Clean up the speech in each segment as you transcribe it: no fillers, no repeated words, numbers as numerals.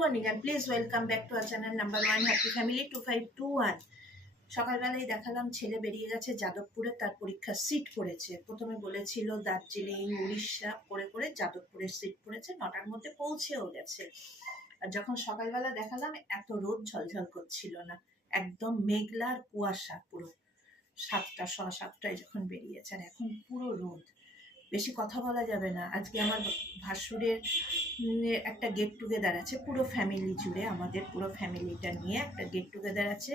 Morning and please welcome back to our channel number 1 happy family 2521। সকালবেলায় দেখালাম ছেলে বেরিয়ে গেছে যাদবপুরে, তার পরীক্ষার সিট পড়েছে। প্রথমে বলেছিল দার্জিলিং উড়িষ্যা করে করে যাদবপুরের সিট পড়েছে, 9টার মধ্যে পৌঁছেও গেছে। আর যখন সকালবেলা দেখালাম এত রোদ ঝলঝল করছিল না, একদম মেঘলা আর কুয়াশা পুরো। 7টা 7:15 যখন বেরিয়েছে, আর এখন পুরো রোদ। বেশি কথা বলা যাবে না। আজকে আমার ভাসুরের একটা গেট টুগেদার আছে, পুরো ফ্যামিলি জুড়ে, আমাদের পুরো ফ্যামিলিটা নিয়ে একটা গেট টুগেদার আছে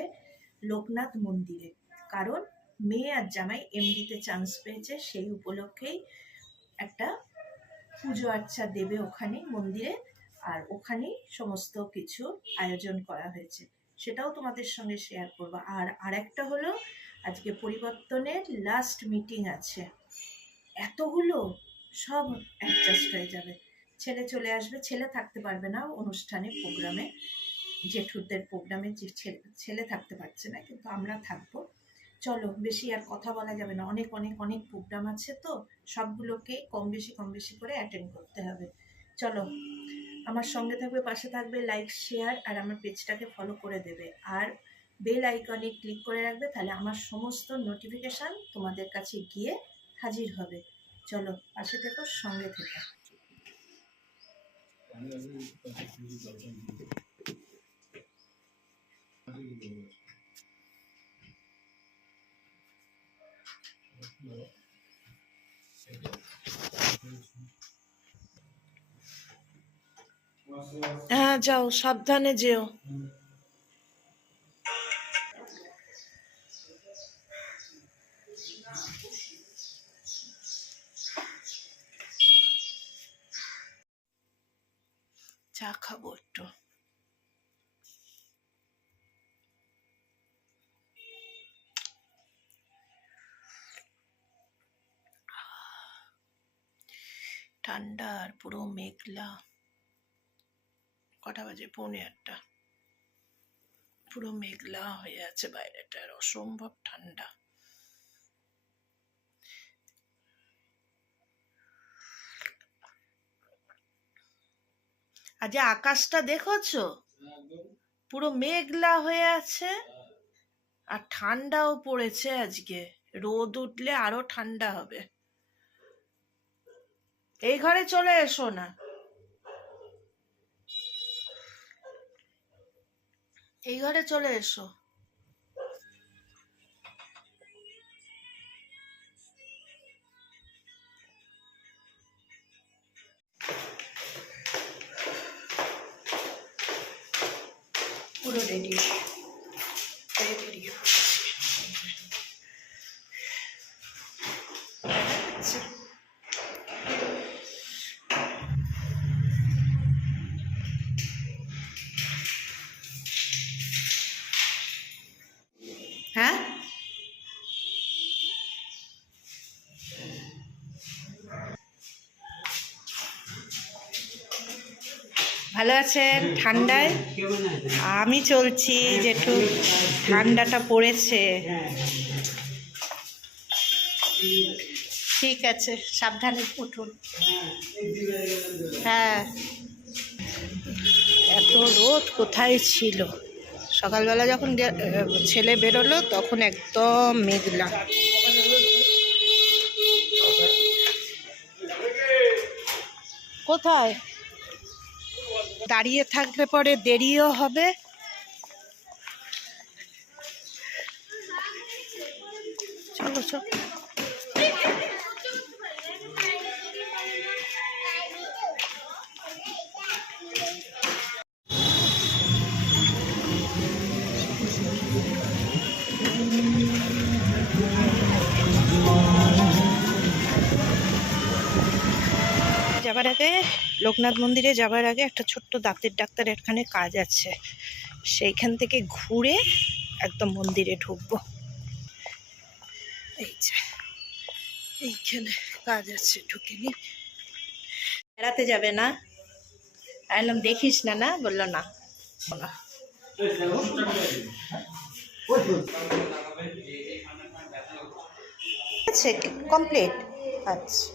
লোকনাথ মন্দিরে। কারণ মেয়ে আর জামাই এমডিতে চান্স পেয়েছে, সেই উপলক্ষেই একটা পুজো আর্চা দেবে ওখানে মন্দিরে, আর ওখানেই সমস্ত কিছু আয়োজন করা হয়েছে, সেটাও তোমাদের সঙ্গে শেয়ার করবো। আর আরেকটা হলো আজকে পরিবর্তনের লাস্ট মিটিং আছে, এতগুলো সব অ্যাডজাস্ট হয়ে যাবে। ছেলে চলে আসবে, ছেলে থাকতে পারবে না অনুষ্ঠানে, প্রোগ্রামে, জেঠুদের প্রোগ্রামে ছেলে থাকতে পারছে না, কিন্তু আমরা থাকবো। চলো, বেশি আর কথা বলা যাবে না, অনেক অনেক অনেক প্রোগ্রাম আছে, তো সবগুলোকে কম বেশি করে অ্যাটেন্ড করতে হবে। চলো, আমার সঙ্গে থাকবে, পাশে থাকবে, লাইক শেয়ার আর আমার পেজটাকে ফলো করে দেবে, আর বেল আইকনে ক্লিক করে রাখবে, তাহলে আমার সমস্ত নোটিফিকেশান তোমাদের কাছে গিয়ে হাজির হবে। চলো, পাশে থেকো, সঙ্গে থেকো। হ্যাঁ যাও, সাবধানে যেও। চা খাবো একটু। ঠান্ডা আর পুরো মেঘলা। কটা বাজে? 9:45। পুরো মেঘলা হয়ে আছে বাইরেটা, আর অসম্ভব ঠান্ডা। আজ আকাশটা দেখেছো? পুরো মেঘলা হয়ে আছে, আর ঠান্ডাও পড়েছে আজকে। রোদ উঠলে আরো ঠান্ডা হবে। এই ঘরে চলে এসো না, এই ঘরে চলে এসো। পুরো রেডি রেডি। হ্যাঁ, ভালো আছেন? ঠান্ডায় আমি চলছি, যেটু ঠান্ডাটা পড়েছে। ঠিক আছে, সাবধানে উঠুন। হ্যাঁ, এত রোদ কোথায় ছিল? সকালবেলা যখন ছেলে বেরোলো তখন একদম মেঘলা। কোথায় দাঁড়িয়ে থাকলে পরে দেরিও হবে। চলো চলো। যাবার আগে, লোকনাথ মন্দিরে যাবার আগে একটা ছোট্ট দাঁতের ডাক্তার এখানে কাজ আছে, সেইখান থেকে ঘুরে একদম মন্দিরে ঢুকবো। এই যে এইখানে কাজ আছে, ঢুকিনি। বেড়াতে যাবে না? বললাম দেখিস না, না বললো না। আচ্ছা, কমপ্লিট। আচ্ছা,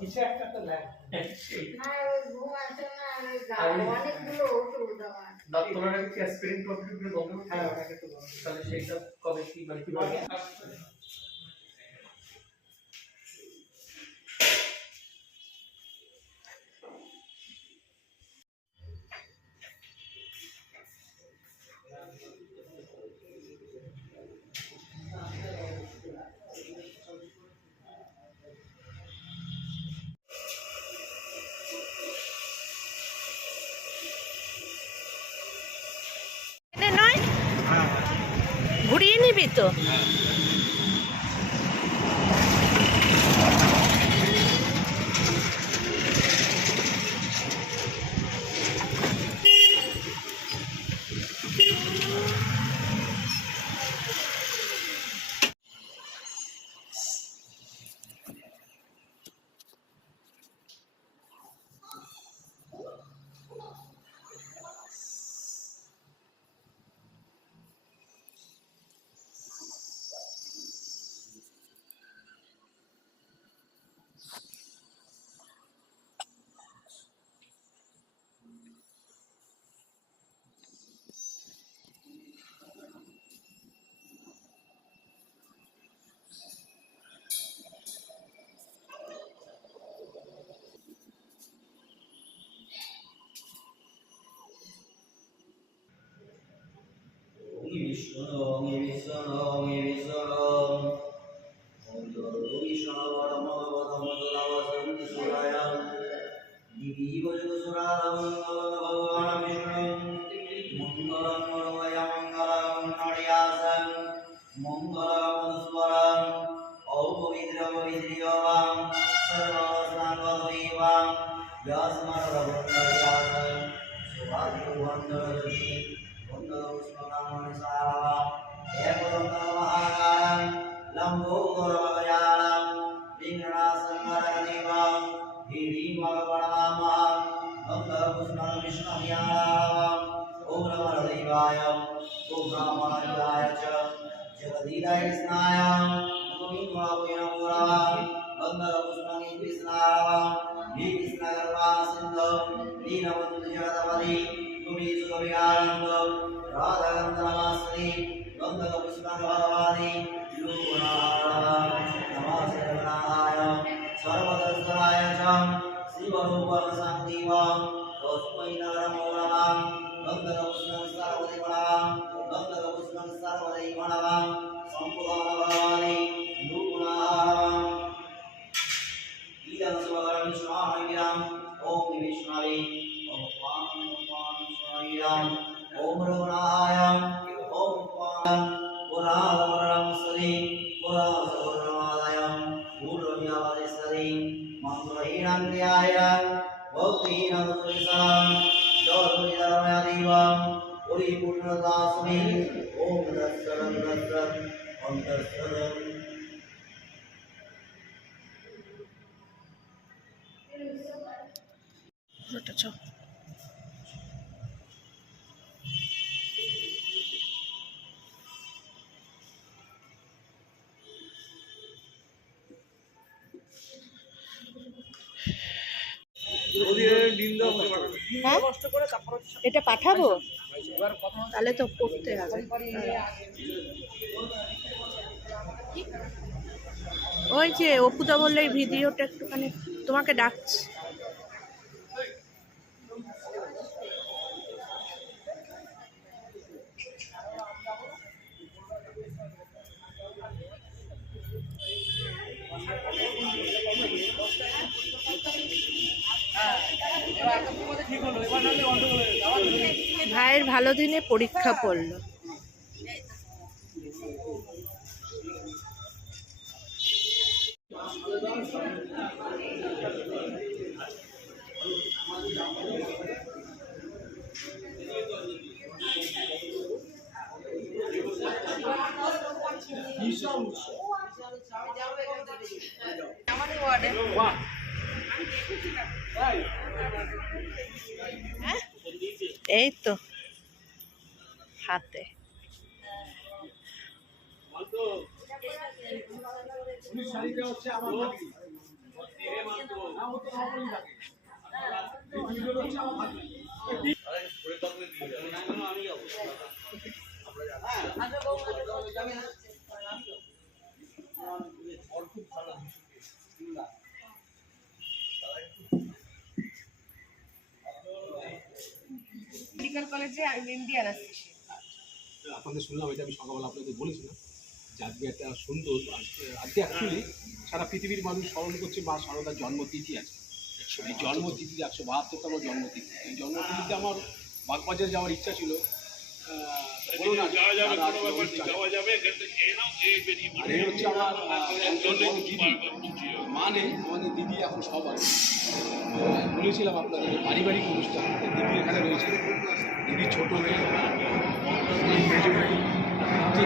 কিছু একটা তো লাগে। তোমার কি অ্যাসপিরিন প্রবলেম বন্ধ করতে? হ্যাঁ, ওটাকে তো বলো। তাহলে সেটা কবে কি মানে কিভাবে? এনে নয় ঘুরিয়ে নিবি তো। পুরোটা চ। হ্যাঁ এটা পাঠাবো তাহলে তো করতে হবে। ওই যে অপুদা বললে এই ভিডিওটা একটুখানি তোমাকে ডাকছি। ভাইয়ের ভালো দিনে পরীক্ষা পড়লো। এই তো হাতে শাড়িটা হচ্ছে আমার মেডিকেল কলেজে ইন্ডিয়ান আসছি। আপনাদের শুনলাম, এটা আমি সকালবেলা আপনাদের বলেছিলাম যে আজকে একটা সুন্দর, আজকে অ্যাকচুয়ালি সারা পৃথিবীর মানুষ স্মরণ করছে মা শারদার জন্মতিথি আছে। এই জন্মতিথি 172তম জন্মতিথি। এই জন্মতিথিতে আমার বাগবাজার যাওয়ার ইচ্ছা ছিল। মানে আমাদের দিদি এখন সব আছে। বলেছিলাম আপনাদের পারিবারিক অনুষ্ঠান, দিদি এখানে রয়েছে। দিদি ছোট মেয়ে,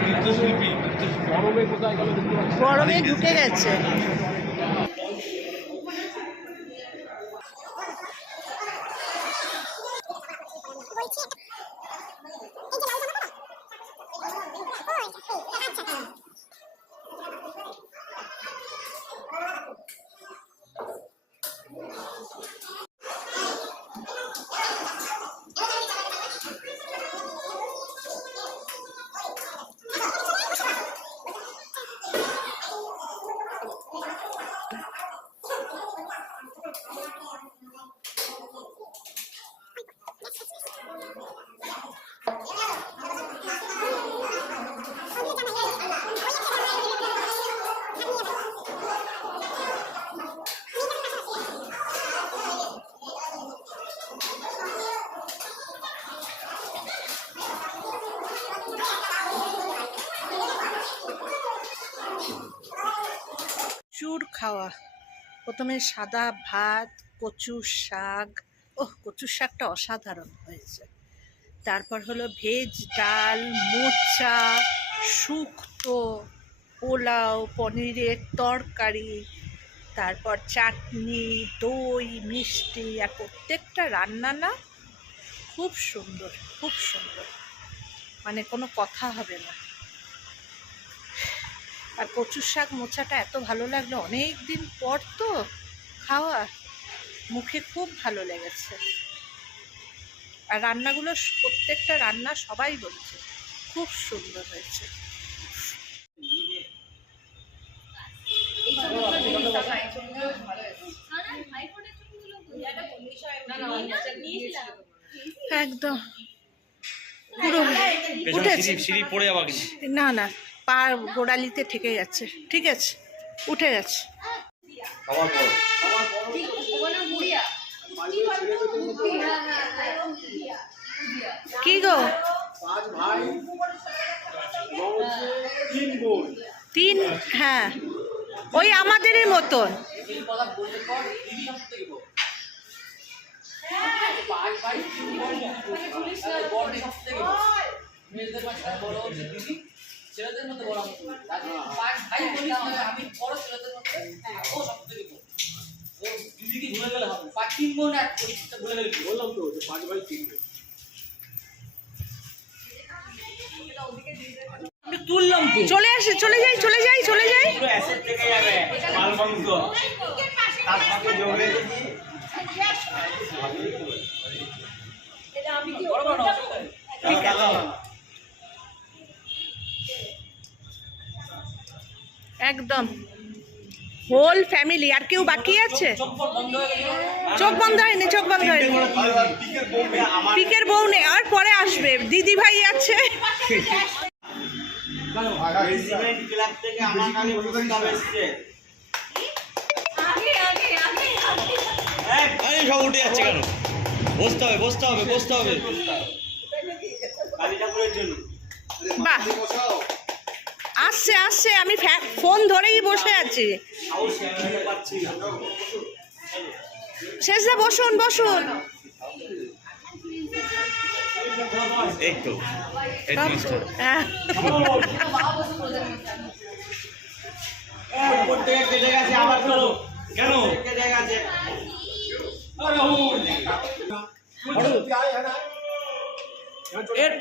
নৃত্যশিল্পী গরমে কোথায় গেল দেখতে পাচ্ছি, গরমে ঢুকে গেছে। প্রচুর খাওয়া। প্রথমে সাদা ভাত, কচু শাক, কচুর শাকটা অসাধারণ হয়েছে। তারপর হলো ভেজ ডাল, মোচা, শুক্তো, পোলাও, পনিরের তরকারি, তারপর চাটনি, দই, মিষ্টি। আর প্রত্যেকটা রান্না না খুব সুন্দর, খুব সুন্দর, মানে কোনো কথা হবে না। আর কচুর শাক মোচাটা এত ভালো লাগলো, অনেক দিন পর তো খাওয়া, মুখে খুব ভালো লেগেছে। আর রান্নাগুলো, প্রত্যেকটা রান্না সবাই বলছে খুব সুন্দর হয়েছে। একদম পুরো উঠেছে, না না পা গোড়ালিতে ঠেকে যাচ্ছে। ঠিক আছে, উঠে গেছে। কি গো, 3? হ্যাঁ, ওই আমাদেরই মতন। ছেলেদের মধ্যে বড় ভাই আমি বড় ছেলেদের মধ্যে ও সব থেকে বড়। ও দিদিকে ভুলে গেলে হবে, 3 বোন এক ভুলে গেলে বললাম তো 5 ভাই 3 বোন। তুললাম তো, চলে আসে, চলে যাই, চলে যাই, চলে যাই। পুরো অ্যাসেট থেকে যাবে মাল মাংস তার সঙ্গে জোরে দিদি। এটা আমি কি বড় বড় ঠিক আছে। একদম হোল ফ্যামিলি। আর কেউ বাকি আছে? চোখ বন্ধ হয়নি, চোখ বন্ধ হয়নি। পিকের বউ নেই, আর পরে আসবে। দিদি ভাই আছে। সব উঠে যাচ্ছে কেন? বসতে হবে, বসতে হবে, বসতে হবে। কালী ঠাকুরের জন্য বাহ, আসছে আসছে। আমি ফোন ধরেই বসে আছি। শেষে বসুন, বসুন। এই তো হেডমাস্টার কেটে গেছে, আবার চলো। কেন কেটে গেছে।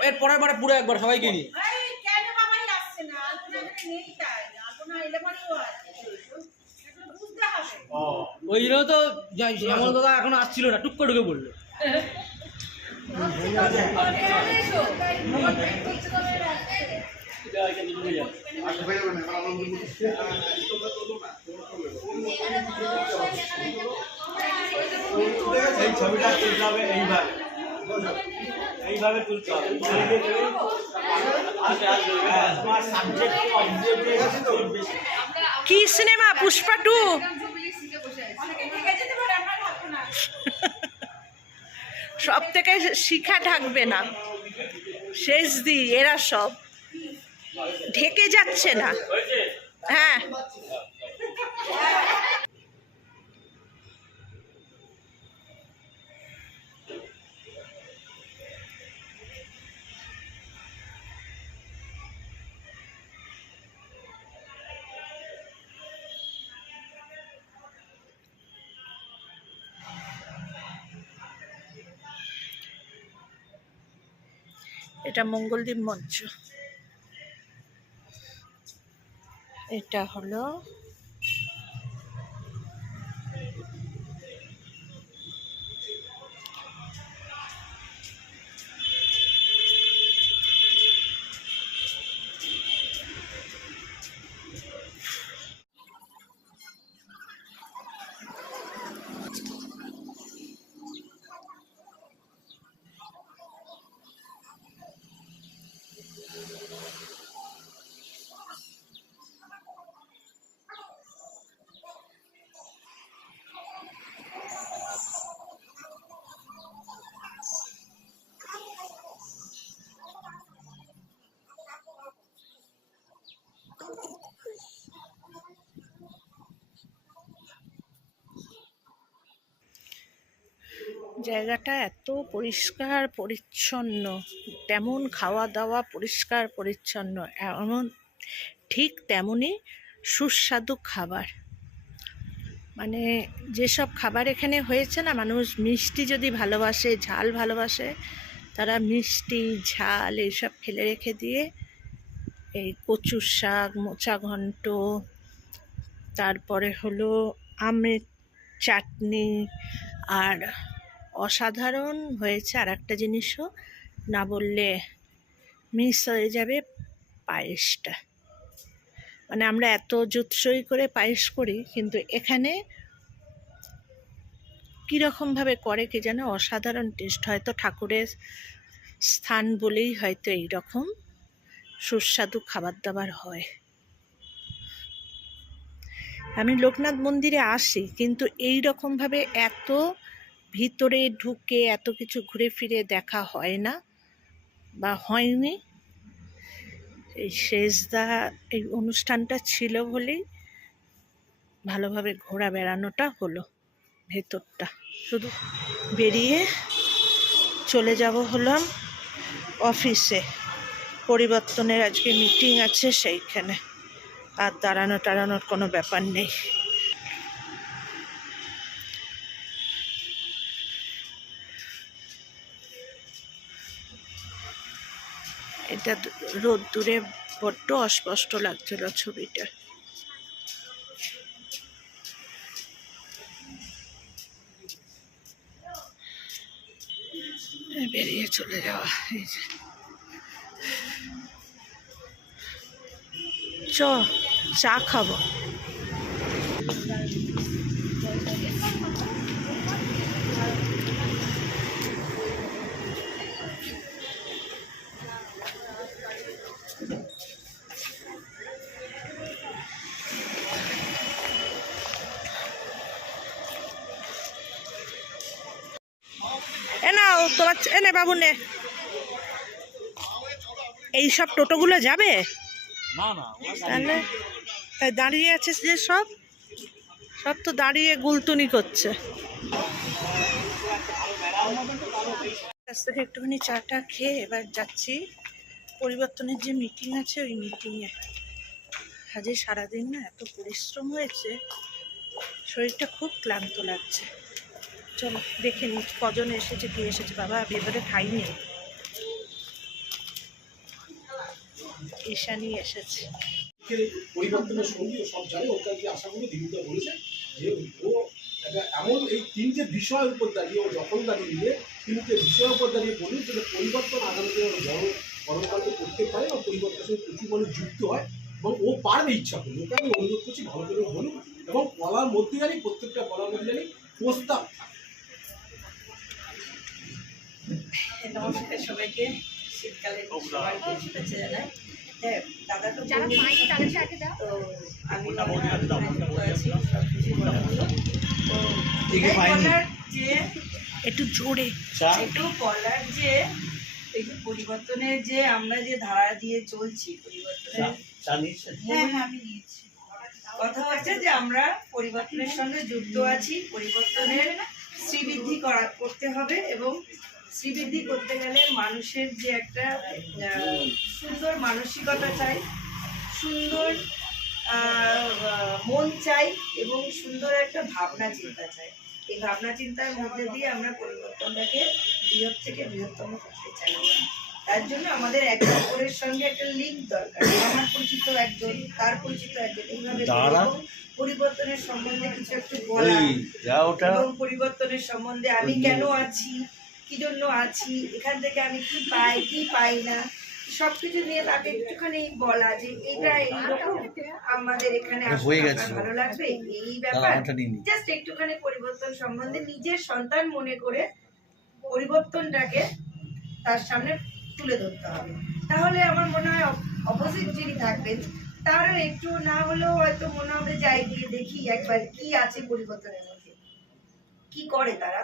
এর পরের বারে পুরো একবার সবাইকে নিয়ে কেন বাবাই আসছে না? আলপনা নেই, তাই আলপনা এলে পরেও আসছে। বুঝতে ওই জন্য তো শ্যামল দাদা এখন আসছিল না, টুক করে ঢুকে পড়লো। এই ছবিটা তুলতে হবে এইভাবে, এইভাবে তুলতে হবে। তোমার সাবজেক্ট অবজেক্ট কি সিনেমা পুষ্পা 2? সব থেকে শিখা ঢাকবে না, শেষ দি এরা সব ঢেকে যাচ্ছে না। হ্যাঁ, এটা মঙ্গলদ্বীপ মঞ্চ। এটা হলো জায়গাটা এত পরিষ্কার পরিচ্ছন্ন, তেমন খাওয়া দাওয়া পরিষ্কার পরিচ্ছন্ন, এমন ঠিক তেমনই সুস্বাদু খাবার। মানে যেসব খাবার এখানে হয়েছে না, মানুষ মিষ্টি যদি ভালোবাসে, ঝাল ভালোবাসে, তারা মিষ্টি ঝাল এইসব ফেলে রেখে দিয়ে এই কচুর শাক, মোচা ঘন্ট, তারপরে হলো আমের চাটনি, আর অসাধারণ হয়েছে আর একটা জিনিসও না বললে মিস হয়ে যাবে, পায়েসটা। মানে আমরা এত জুৎসই করে পায়েস করি, কিন্তু এখানে কীরকমভাবে করে কে জানে, অসাধারণ টেস্ট। হয়তো ঠাকুরের স্থান বলেই হয়তো এইরকম সুস্বাদু খাবার দাবার হয়। আমি লোকনাথ মন্দিরে আসি, কিন্তু এই রকমভাবে এত ভিতরে ঢুকে এত কিছু ঘুরে ফিরে দেখা হয় না বা হয়নি। এই শেষদা এই অনুষ্ঠানটা ছিল বলেই ভালোভাবে ঘোরা বেড়ানোটা হলো। ভেতরটা শুধু বেরিয়ে চলে যাব হলাম অফিসে, পরিবর্তনের আজকে মিটিং আছে সেইখানে, আর দাঁড়ানো টাড়ানোর কোনো ব্যাপার নেই। এটা রোদ্দুরে বড্ড অস্পষ্ট লাগছিল ছবিটা। বেরিয়ে চলে যাওয়া। এই যে চা খাবো। তোমার এনে বাবু নে। এইসব টোটোগুলো যাবে না না, তাহলে তাই দাঁড়িয়ে আছে যে সব সব তো দাঁড়িয়ে গুলতুনি করছে। কাছ থেকে একটুখানি চাটা খেয়ে এবার যাচ্ছি পরিবর্তনের যে মিটিং আছে ওই মিটিংয়ে। আজকে সারাদিন না এত পরিশ্রম হয়েছে, শরীরটা খুব ক্লান্ত লাগছে। চলো দেখে নি কজন এসেছে, কে এসেছে। বাবা ভেতরে খাইনি, ঈশানি এসেছে। পরিবর্তনের সঙ্গে সব জানে, ওর কাছে আশাগুলো দিদিটা বলেছে যে ও এমন এই তিনটে বিষয়ের উপর দাঁড়িয়ে ও দখল দাঁড়িয়ে তিনটে বিষয়ের উপর দাঁড়িয়ে বলি যে পরিবর্তন আগামীতে গণতন্ত্র করতে পারে এবং পরিবর্তনের সাথে প্রচুর মানুষ যুক্ত হয় এবং ও পারবে ইচ্ছা করলে। ওকে আমি অনুরোধ করছি ভালো করে বলুন এবং বলার মধ্যেখানেই প্রত্যেকটা বলার মধ্যেখানেই প্রস্তাব থাকে। নমস্কার সবাইকে, শীতকালে সবাইকে শুভেচ্ছা জানাই। হ্যাঁ, দাদা তো বললেন, তো আমি আছি সবকিছু বলা হলো। তো এটাই বলার যে একটু জোরে একটু বলার যে এই যে পরিবর্তনের যে আমরা যে ধারা দিয়ে চলছি, পরিবর্তনের হ্যাঁ আমি নিয়েছি। কথা হচ্ছে যে আমরা পরিবর্তনের সঙ্গে যুক্ত আছি, পরিবর্তনের শ্রীবৃদ্ধি করতে হবে এবং শ্রীবৃদ্ধি করতে গেলে মানুষের যে একটা সুন্দর মানসিকতা চাই, সুন্দর মন চাই এবং সুন্দর একটা ভাবনা চিন্তা চাই। এই ভাবনা চিন্তার মধ্যে দিয়ে আমরা পরিবর্তনটাকে বৃহৎ থেকে বৃহত্তম করতে চাই। তার জন্য আমাদের একে অপরের সঙ্গে একটা লিঙ্ক দরকার। আমার পরিচিত একজন, তার পরিচিত একজন, এইভাবে পরিবর্তনের সম্বন্ধে কিছু একটু বলা এবং পরিবর্তনের সম্বন্ধে আমি কেন আছি, কি জন্য আছি, এখান থেকে আমি কি পাই কি পাই না, সবকিছু নিয়ে তাকে একটুখানি বলা যে এটা এইরকম, আমাদের এখানে ভালো লাগবে এই ব্যাপার। জাস্ট একটুখানি পরিবর্তন সম্বন্ধে নিজের সন্তান মনে করে পরিবর্তনটাকে তার সামনে তুলে ধরতে হবে। তাহলে আমার মনে হয় অপোজিট যিনি থাকবেন তারও একটু না হলেও হয়তো মনে হবে যাই গিয়ে দেখি একবার কি আছে পরিবর্তনের মধ্যে, কি করে তারা,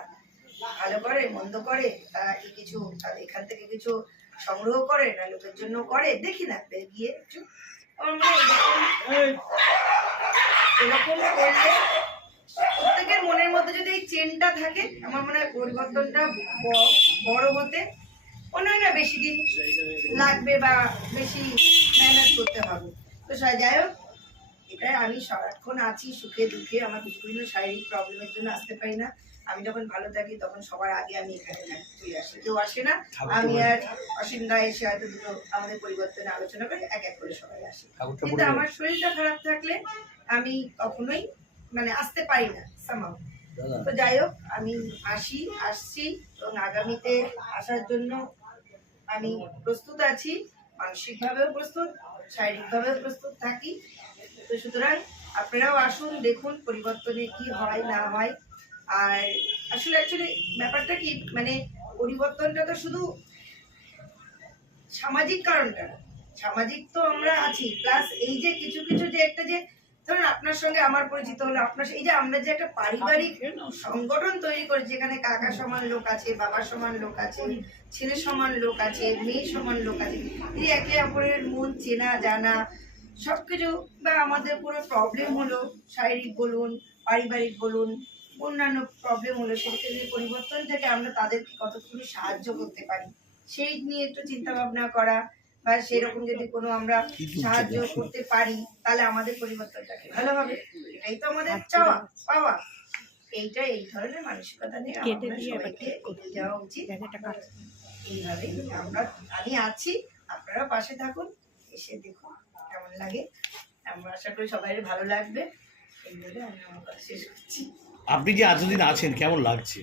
ভালো করে মন্দ করে, তারা কি কিছু এখান থেকে কিছু সংগ্রহ করে না লোকের জন্য করে, দেখি না গিয়ে একটু। এরকম করলে প্রত্যেকের মনের মধ্যে যদি এই চেনটা থাকে, আমার মনে হয় পরিবর্তনটা বড় হতে মনে হয় না বেশি দিন লাগবে বা বেশি মেহনত করতে হবে। তো যাই হোক, এটা আমি সারাক্ষণ আছি সুখে দুঃখে, আমার বিভিন্ন শারীরিক প্রবলেমের জন্য আসতে পারি না। আমি যখন ভালো থাকি তখন সবার আগে আমি এখানে চলে আসি, কেউ আসে না। আমি আর অসীমদা এসে হয়তো দুটো আমাদের পরিবর্তনে আলোচনা করে এক এক করে সবাই আসি। কিন্তু আমার শরীরটা খারাপ থাকলে আমি কখনোই মানে আসতে পারি না সামাও। তো যাই হোক, আমি আসছি এবং আগামীতে আসার জন্য আমি প্রস্তুত আছি, মানসিকভাবেও প্রস্তুত, শারীরিকভাবেও প্রস্তুত থাকি। তো সুতরাং আপনারাও আসুন, দেখুন পরিবর্তনে কি হয় না হয়। আর আসলে অ্যাকচুয়ালি ব্যাপারটা কি, মানে পরিবর্তনটা তো শুধু সামাজিক কারণটা, সামাজিক তো আমরা আছি, প্লাস এই যে কিছু কিছু যে একটা যে ধরুন আপনার সঙ্গে আমার পরিচিত হলো, আপনার এই যে আমরা যে একটা পারিবারিক সংগঠন তৈরি করেছি, যেখানে কাকা সমান লোক আছে, বাবা সমান লোক আছে, ছেলে সমান লোক আছে, মেয়ে সমান লোক আছে, এই একে অপরের মন চেনা জানা সবকিছু, বা আমাদের কোনো প্রবলেম হলো শারীরিক বলুন, পারিবারিক বলুন, অন্যান্য প্রবলেম হলো, সেক্ষেত্রে পরিবর্তন থেকে আমরা তাদেরকে কতক্ষণ সাহায্য করতে পারি সেই নিয়ে একটু চিন্তা ভাবনা করা, বা সেরকম যদি কোনো আমরা সাহায্য করতে পারি তাহলে আমাদের পরিবর্তনটাকে ভালো হবে। এটাই তো আমাদের চাওয়া পাওয়া। এইটা এই ধরনের মানসিকতা নিয়ে আমাদের সবাইকে এগিয়ে যাওয়া উচিত। এইভাবেই আমি আছি, আপনারা পাশে থাকুন, এসে দেখুন কেমন লাগে। আমরা আশা করি সবাই ভালো লাগবে। এই বলে আমি আমার কথা শেষ করছি। আপনি যে এতদিন আছেন কেমন লাগছে?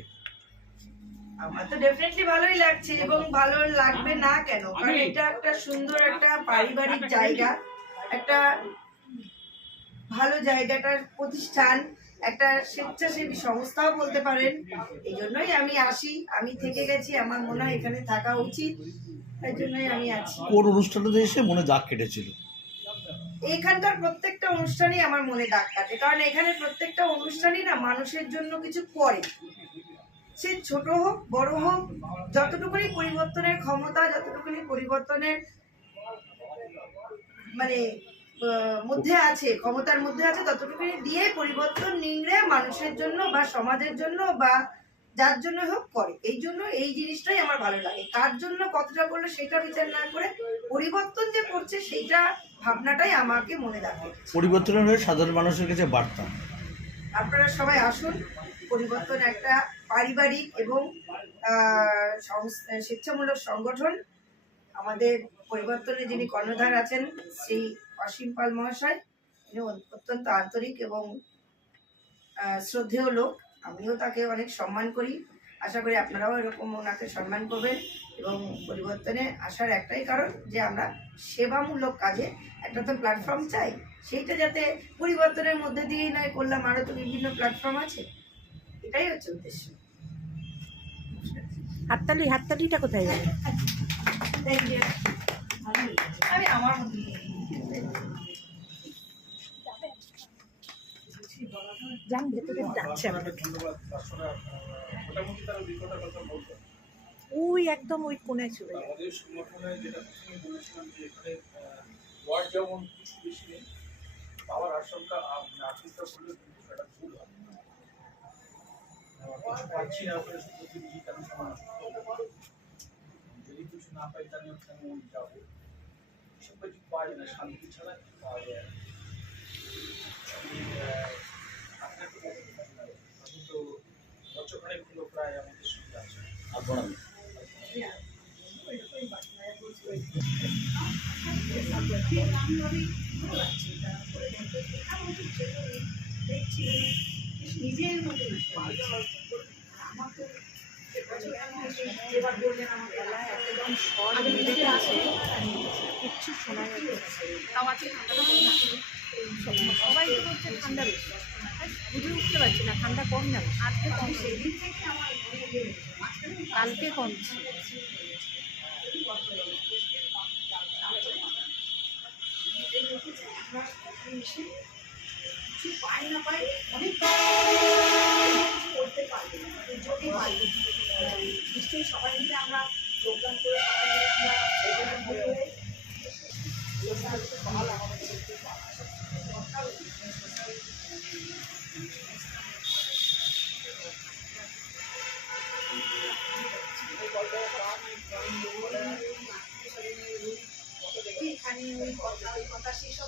আমার তো ডেফিনেটলি ভালোই লাগছে, এবং ভালো লাগবে না কেন, কারণ এটা একটা সুন্দর একটা পারিবারিক জায়গা, একটা ভালো জায়গাটার প্রতিষ্ঠান, একটা স্বেচ্ছাসেবী সংস্থাও বলতে পারেন। এই জন্যই আমি আসি, আমি থেকে গেছি, আমার মনে হয় এখানে থাকা উচিত, তাই জন্যই আমি আছি। কোন অনুষ্ঠানটাতে এসে মনে দাগ কেটেছিল? এখানকার প্রত্যেকটা অনুষ্ঠানই আমার মনে দাগ কাটে, কারণ এখানে প্রত্যেকটা অনুষ্ঠানই না মানুষের জন্য কিছু করে, সে ছোট হোক বড় হোক, যতটুকুনি পরিবর্তনের ক্ষমতা, যতটুকুনি পরিবর্তনের মানে মধ্যে আছে, ক্ষমতার মধ্যে আছে, ততটুকুনি দিয়ে পরিবর্তন নিংড়ে মানুষের জন্য বা সমাজের জন্য বা যার জন্য হোক করে। এই জন্য এই জিনিসটাই আমার ভালো লাগে। কার জন্য কতটা করলো সেটা বিচার না করে পরিবর্তন যে করছে সেইটা ভাবনাটাই আমাকে মনে রাখে। পরিবর্তনের হয়ে সাধারণ মানুষের কাছে বার্তা, আপনারা সবাই আসুন। পরিবর্তন একটা পারিবারিক এবং স্বেচ্ছামূলক সংগঠন। আমাদের পরিবর্তনে যিনি কর্ণধার আছেন শ্রী অসীম পাল মহাশয়, তিনি অত্যন্ত আন্তরিক এবং শ্রদ্ধেয় লোক, আমিও তাকে অনেক সম্মান করি। আশা করি আপনারাও এরকম ওনাকে সম্মান করবেন। এবং পরিবর্তনে আসার একটাই কারণ যে আমরা সেবামূলক কাজে একটা তো প্ল্যাটফর্ম চাই, সেইটা যাতে পরিবর্তনের মধ্যে দিয়েই নয় করলাম, আরও তো বিভিন্ন প্ল্যাটফর্ম আছে, এটাই হচ্ছে উদ্দেশ্য। হাততালিটা কোথায় গেল? Thank you. আমি আমার মতো যান ভেতরে যাচ্ছে আমাদের। ওই একদম ওই কোণে চলে যাবে। আমাদের সংগঠনে যেটা প্রথমে বলেছিলাম যে এখানে ওয়ার্ড যেমন কিছু বেশি নেই, পাওয়ার আশঙ্কা আশঙ্কা করলে কিন্তু সেটা ভুল হয়। কিছু পাচ্ছি না আপনার সুযোগ দিতে আমি সমাজ যদি কিছু না পাই তাহলে কেমন যাবো, এসব কিছু পাওয়া যায় না, শান্তি ছাড়া কিছু পাওয়া যায় না। আপনাকে আমি তো বছরখানেক হলো প্রায় আমাদের সঙ্গে আছে। নিজের মধ্যে যেবার বললেন আমার গলায় একদম স্বর বেড়ে আছে, কিচ্ছু শোনা যাচ্ছে। তাও আছে সবাই তো বলছে ঠান্ডা বেশি, বুঝে উঠতে পারছি না ঠান্ডা কম না আজকে কম, সেদিন থেকে আমার কালকে কমছে। কিছু পাই না পাই অনেক করতে পারবো না, যদি পারি নিশ্চয়ই সবাই মিলে আমরা প্রোগ্রাম করে সবাই মিলে এখানে ওই কথা সেসব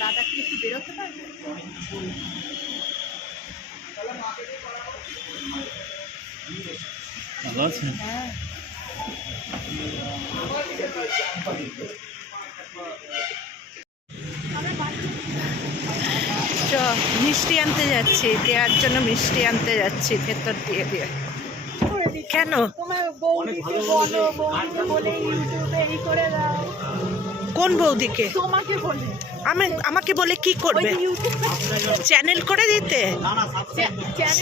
দাদা কি একটু বেরোতে পারবে? ভালো আছে? হ্যাঁ মিষ্টি আনতে যাচ্ছি, দেওয়ার জন্য মিষ্টি আনতে যাচ্ছি ভেতর দিয়ে দিয়ে। কেন? কোন বৌদিকে? আমাকে বলে কি করবে? চ্যানেল করে দিতে,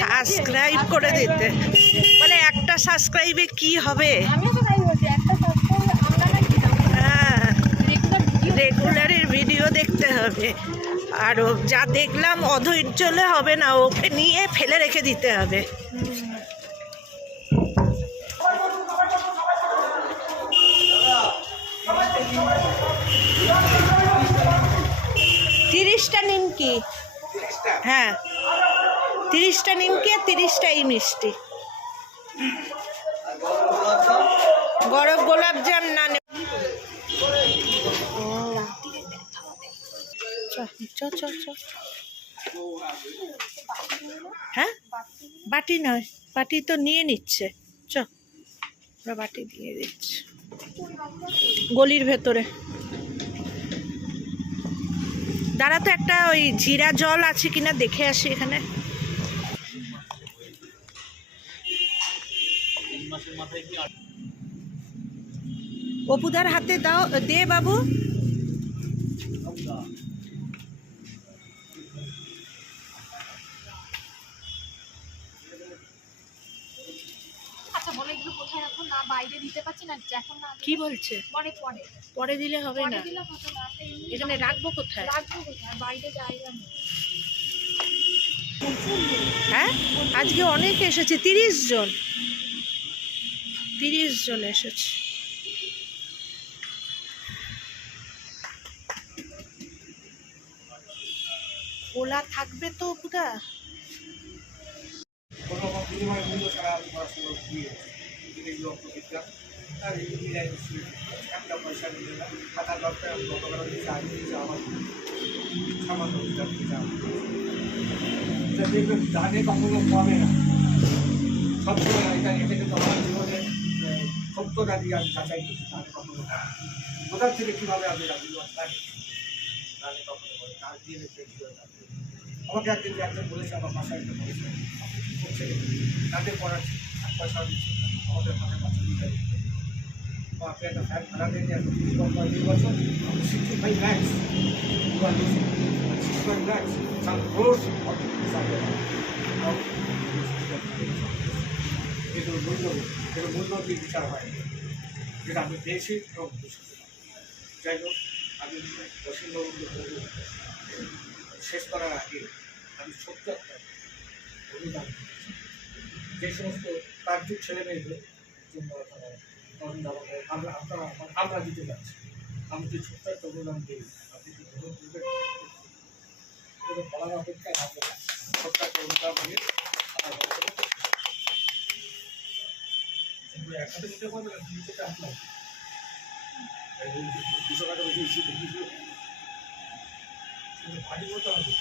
সাবস্ক্রাইব করে দিতে। বলে একটা সাবস্ক্রাইবে কি হবে? হ্যাঁ, রেগুলারের ভিডিও দেখতে হবে। আর যা দেখলাম অধৈর্য হলে হবে না, ওকে নিয়ে ফেলে রেখে দিতে হবে। 30টা নিমকি, হ্যাঁ 30টা নিমকি আর 30টা এই মিষ্টি। গরম গোলাপজাম না হ্যাঁ, বাটি নয়, বাটি তো নিয়ে নিচ্ছে। ওরা বাটি দিয়ে দিচ্ছে গলির ভেতরে। দাঁড়া তো, একটা ওই জিরা জল আছে কিনা দেখে আসি এখানে। অপুদার হাতে দাও, দে বাবু। আচ্ছা বলে এগুলো কোথায় রাখো না, বাইরে দিতে পারছি না এখন না। কি বলছে? পরে পরে পরে দিলে হবে না, দিলে হবে না, এখানে রাখবো কোথায়? রাখবো কোথায়, বাইরে জায়গা নেই। হ্যাঁ, আজকে অনেক এসেছে, 30 জন, 30 জন এসেছে। খোলা থাকবে তো পুরা? কোনো রকম বিনিময় মূল্য ছাড়া পড়াশোনা দিয়ে রক্তবিজ্ঞান আর একটা পয়সা নিলে না, খাতা দরকার গতকাল আমার সামান্য দেখবেন দানে কখনো কমে না, সবসময় এটা কিন্তু আমার জীবনে খুব সত্যতা দিয়ে আমি যাচাই করছি, তাহলে কখনো কোথার থেকে কীভাবে আমি রাজনীতি তাহলে কখনো তার দিয়ে আমাকে একজন বলেছে, আমার বাসায় একটা বলেছে করছে তাদের পড়াচ্ছি, 1 পয়সা দিচ্ছে, আমাদের হাতে বাচ্চা দিতে আপনি একটা ফ্যান ভাড়া দেন, এখন 2 বছর 65 lakhs, 65 lakhs, some crores of কিন্তু মূল্য দিয়ে বিচার হয়, যেটা আমি পেয়েছি এবং যাই হোক আমি পশ্চিমবঙ্গ শেষ করার আগে আমি ছোট্ট একটা অনুদান যে সমস্ত প্রান্তিক ছেলে মেয়েদের জন্য আমরা দিতে যাচ্ছি, আমি যে ছোট্ট একটা অনুদান দিই আপনি কি গ্রহণ করবেন? বলার অপেক্ষায় হবে না, ছোট্ট একটা অনুদান দিয়ে একসাথে দিতে পারবে না, দিতে আসলাম 200 টাকা বেশি ভারী মতো হবে।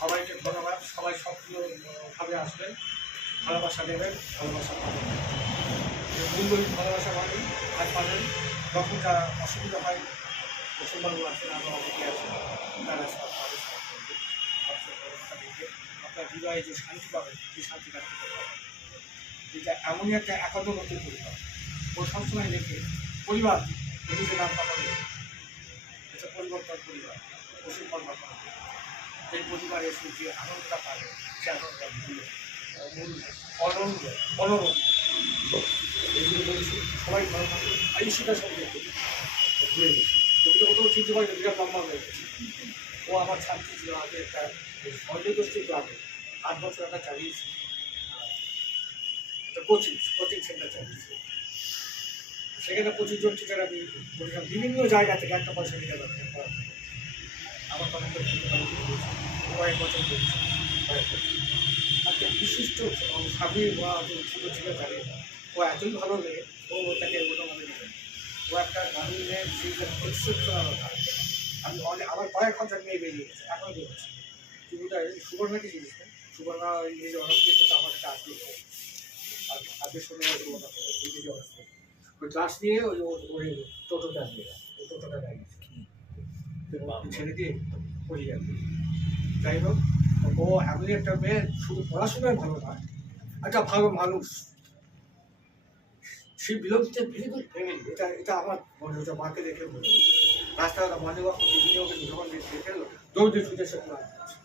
সবাইকে ধন্যবাদ, সবাই সক্রিয়ভাবে আসবেন, ভালোবাসা দেবেন, ভালোবাসা পাবেন, মূল্যহীন ভালোবাসা পাবেন, আজ পাবেন। যখন যা অসুবিধা হয় মুসলমান আছেন, আমরা অনেকে আছেন, তারা সব তাদের আপনার হৃদয়ে যে শান্তি পাবেন সেই শান্তি রাখতে পারবেন। এটা এমনই একটা একাত্মনতুন পরিবার, ও সবসময় দেখে পরিবার নিজের নাম পাঠাবে, এটা পরিবর্তন পরিবার, পশুপালন করা এই পরিবারে এসে যে আনন্দটা পাবে সে আনন্দটা অনন্য অনরম। এগুলো বলছি সবাই ভালো থাকবে, এই শিকার সঙ্গে ঘুরে গেছি, কোথাও চিনতে পারি বিরাট লম্বা হয়ে গেছে। ও আমার ছাত্রী ছিল আগে একটা সহযোগ গোষ্ঠী ক্লাবে 8 বছর একটা চালিয়েছি, একটা কোচিং সেন্টার চালিয়েছি। সেখানে 25 জন টিচার আমি বলেছিলাম বিভিন্ন জায়গা থেকে, একটা পয়সা নিতে পারবেন আমার কয়েক বছর করেছি। একটা বিশিষ্ট স্বামী বা ছোটো ছিল তাকে, ও এতই ভালো লেগে ও তাকে ওটা মনে নেবেন। ও একটা গ্রামীণের এক্সেপশনাল আমি আমার কয়েক ঘন্টা নিয়ে বেরিয়ে গেছে, এখনও বেরোচ্ছে। কিন্তু সুবর্ণাকে জিনিস না, সুবর্ণা নিজে অনার্স করতে আমার কাছে আসবে, আর আজকে শনিবার নিজে অনার্স করতে ওই ক্লাস নিয়ে ওই টোটোটা নিয়ে ওই টোটোটা দাঁড়িয়েছে ছেড়ে দিয়ে পড়ে যাবে। যাই হোক, ও এমনই একটা মেয়ে, শুধু পড়াশোনায় ভালো না, একটা ভালো মানুষ। সেই বিলম্বিতে ভেরি গুড ফ্যামিলি, এটা আমার মনে হচ্ছে, মাকে দেখে বলে রাস্তাঘাট মানে যখন দেখে এলো দৌড়ে ছুটে সে পড়া হচ্ছে।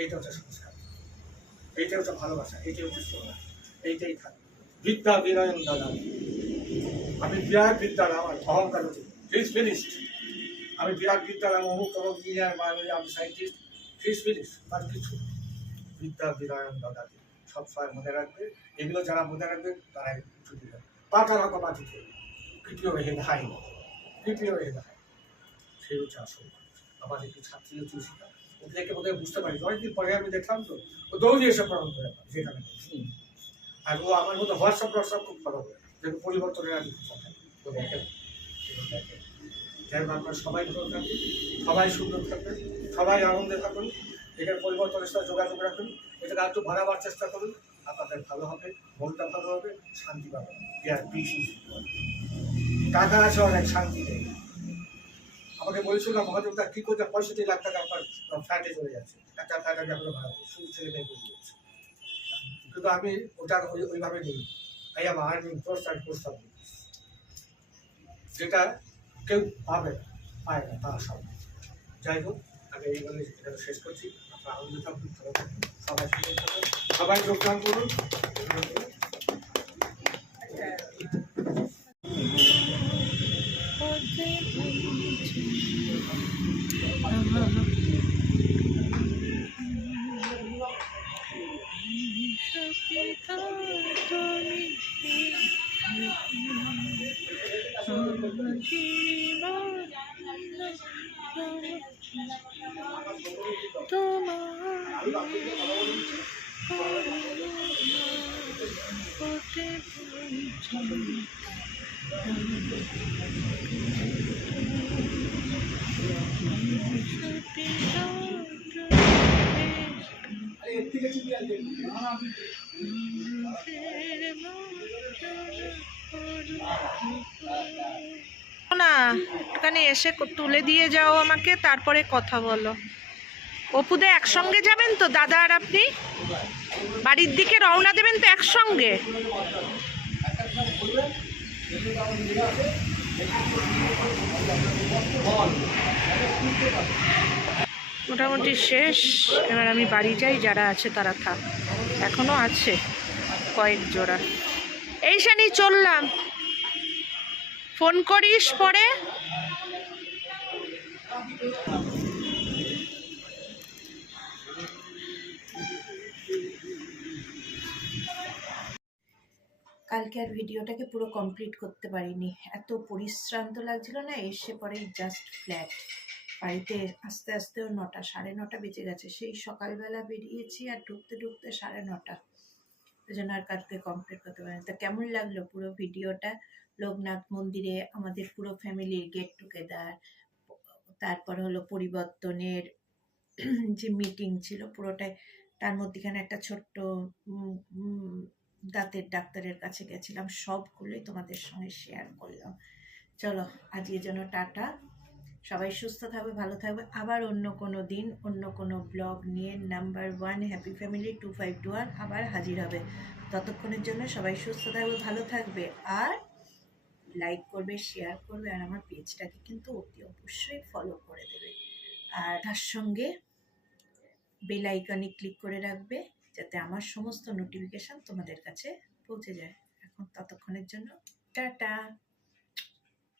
এইটা হচ্ছে সংস্কার, এইটা হচ্ছে ভালোবাসা, এইটাই হচ্ছে সোনা, এইটাই থাকে। বিদ্যা বিনয়ন দাদা, আমি বিরাট বিদ্যার, আমার অহংকার হচ্ছে হিজ ফিনিশড, আমি বিরাট বিদ্যার, আমি অমুক তমুক ইঞ্জিনিয়ার বা আমি সায়েন্টিস্ট, হিজ ফিনিশড, তার কিছু বিদ্যা বিনয়ন দাদা সবসময় মনে রাখবে। এগুলো যারা মনে রাখবে তারাই ছুটি যাবে। পাকা রকম মাটিতে কৃপীয় রেহে দেখাই, কৃপীয় রেহে দেখাই, সেই হচ্ছে আসল। আমার একটু ছাত্রী হচ্ছে সেটা, ওকে দেখে বোধহয় বুঝতে পারি, অনেকদিন পরে আমি দেখলাম তো ও দৌড়িয়ে এসে পড়ান করে যেখানে। আর ও আমার মতো হোয়াটসঅ্যাপ খুব ফলো করে, যেহেতু পরিবর্তনের আগে ও দেখেন। যাই হোক, আপনার সবাই ভালো থাকবেন, সবাই সুন্দর থাকবেন, সবাই আনন্দে থাকুন, এটার পরিবর্তনের সাথে যোগাযোগ রাখুন, এটাকে একটু বাড়াবার চেষ্টা করুন, আপনাদের ভালো হবে, মনটা ভালো হবে, শান্তি পাবেন। টাকা আছে অনেক, শান্তি নেই। আমাকে বলেছিল মহাদেবটা কী করতে 65 লাখ টাকা আপনার ফ্ল্যাটে চলে যাচ্ছে, একটা ফ্ল্যাট আমি এখনো ভাড়া করি, শুধু ছেলে মেয়ে বলে দিয়েছে। কিন্তু আমি ওটা ওইভাবে নিই, তাই আমার earning post and post of যেটা কেউ পাবে না, পায় না, তা সব। যাই হোক, আমি এইভাবে এটা শেষ করছি। আপনার আনন্দ থাকুন, সবাই সুন্দর থাকুন, সবাই যোগদান করুন। এর থেকে না এখানে এসে তুলে দিয়ে যাও আমাকে, তারপরে কথা বলো। অপুদা একসঙ্গে যাবেন তো দাদা আর আপনি? বাড়ির দিকে রওনা দেবেন তো একসঙ্গে? মোটামুটি শেষ, এবার আমি বাড়ি যাই, যারা আছে তারা থাক, এখনো আছে কয়েক জোড়া। এই শানি চললাম, ফোন করিস পরে। কালকে আর ভিডিওটাকে পুরো কমপ্লিট করতে পারিনি, এত পরিশ্রান্ত লাগছিল না। এসে পরে জাস্ট ফ্ল্যাট বাড়িতে আস্তে আস্তেও 9টা 9:30 বেজে গেছে। সেই সকালবেলা বেরিয়েছি আর ঢুকতে ঢুকতে 9:30, ওই জন্য আর কালকে কমপ্লিট করতে পারিনি। তা কেমন লাগলো পুরো ভিডিওটা? লোকনাথ মন্দিরে আমাদের পুরো ফ্যামিলির গেট টুগেদার, তারপর হলো পরিবর্তনের যে মিটিং ছিল পুরোটাই, তার মধ্যেখানে একটা ছোট্ট দাঁতের ডাক্তারের কাছে গেছিলাম, সবগুলোই তোমাদের সঙ্গে শেয়ার করলাম। চলো আজকের জন্য টাটা, সবাই সুস্থ থাকবে, ভালো থাকবে। আবার অন্য কোনো দিন অন্য কোনো ব্লগ নিয়ে নাম্বার 1 হ্যাপি ফ্যামিলি 2521 আবার হাজির হবে। ততক্ষণের জন্য সবাই সুস্থ থাকবে, ভালো থাকবে, আর লাইক করবে, শেয়ার করবে, আর আমার পেজটাকে কিন্তু অতি অবশ্যই ফলো করে দেবে, আর তার সঙ্গে বেল আইকনে ক্লিক করে রাখবে যাতে আমার সমস্ত নোটিফিকেশন তোমাদের কাছে পৌঁছে যায়। এখন ততক্ষণের জন্য টাটা।